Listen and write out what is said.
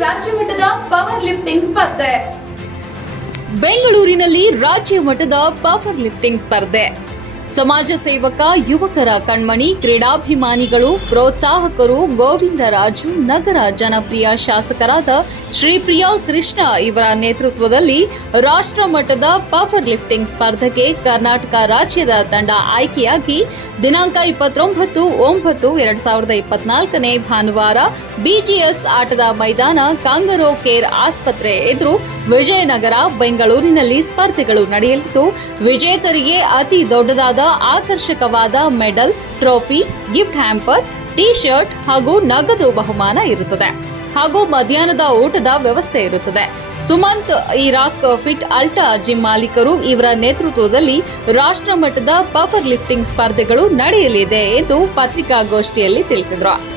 ರಾಜ್ಯ ಮಟ್ಟದ power lifting ಸ್ಪರ್ಧೆ. ಬೆಂಗಳೂರಿನಲ್ಲಿ ರಾಜ್ಯ ಮಟ್ಟದ ಪವರ್ ಲಿಫ್ಟಿಂಗ್ ಸ್ಪರ್ಧೆ. ಸಮಾಜ ಸೇವಕ, ಯುವಕರ ಕಣ್ಮಣಿ, ಕ್ರೀಡಾಭಿಮಾನಿಗಳು, ಪ್ರೋತ್ಸಾಹಕರು ಗೋವಿಂದರಾಜು ನಗರ ಜನಪ್ರಿಯ ಶಾಸಕರಾದ ಶ್ರೀಪ್ರಿಯಾ ಕೃಷ್ಣ ಇವರ ನೇತೃತ್ವದಲ್ಲಿ ರಾಷ್ಟ್ರ ಮಟ್ಟದ ಪವರ್ ಲಿಫ್ಟಿಂಗ್ ಸ್ಪರ್ಧೆಗೆ ಕರ್ನಾಟಕ ರಾಜ್ಯದ ತಂಡ ಆಯ್ಕೆಯಾಗಿ ದಿನಾಂಕ ಇಪ್ಪತ್ತೊಂಬತ್ತು, ಒಂಬತ್ತು ಎರಡ್ ಸಾವಿರದ ಇಪ್ಪತ್ನಾಲ್ಕನೇ ಭಾನುವಾರ ಬಿಜಿಎಸ್ ಆಟದ ಮೈದಾನ ಕಾಂಗರೋ ಕೇರ್ ಆಸ್ಪತ್ರೆ ಎದುರು ವಿಜಯನಗರ, ಬೆಂಗಳೂರಿನಲ್ಲಿ ಸ್ಪರ್ಧೆಗಳು ನಡೆಯಲಿದ್ದು ವಿಜೇತರಿಗೆ ಅತಿ ದೊಡ್ಡದಾದ ಆಕರ್ಷಕವಾದ medal, trophy, gift hamper T shirt ಹಾಗೂ ನಗದು ಬಹುಮಾನ ಇರುತ್ತದೆ. ಹಾಗೂ ಮಧ್ಯಾಹ್ನದ ಊಟದ ವ್ಯವಸ್ಥೆ ಇರುತ್ತದೆ. ಸುಮಂತ್ ಇರಾಕ್ ಫಿಟ್ ಅಲ್ಟಾ ಜಿಮ್ ಮಾಲೀಕರು ಇವರ ನೇತೃತ್ವದಲ್ಲಿ ರಾಷ್ಟ್ರ ಮಟ್ಟದ ಪವರ್ ಲಿಫ್ಟಿಂಗ್ ಸ್ಪರ್ಧೆಗಳು ನಡೆಯಲಿದೆ ಎಂದು ಪತ್ರಿಕಾಗೋಷ್ಠಿಯಲ್ಲಿ ತಿಳಿಸಿದರು.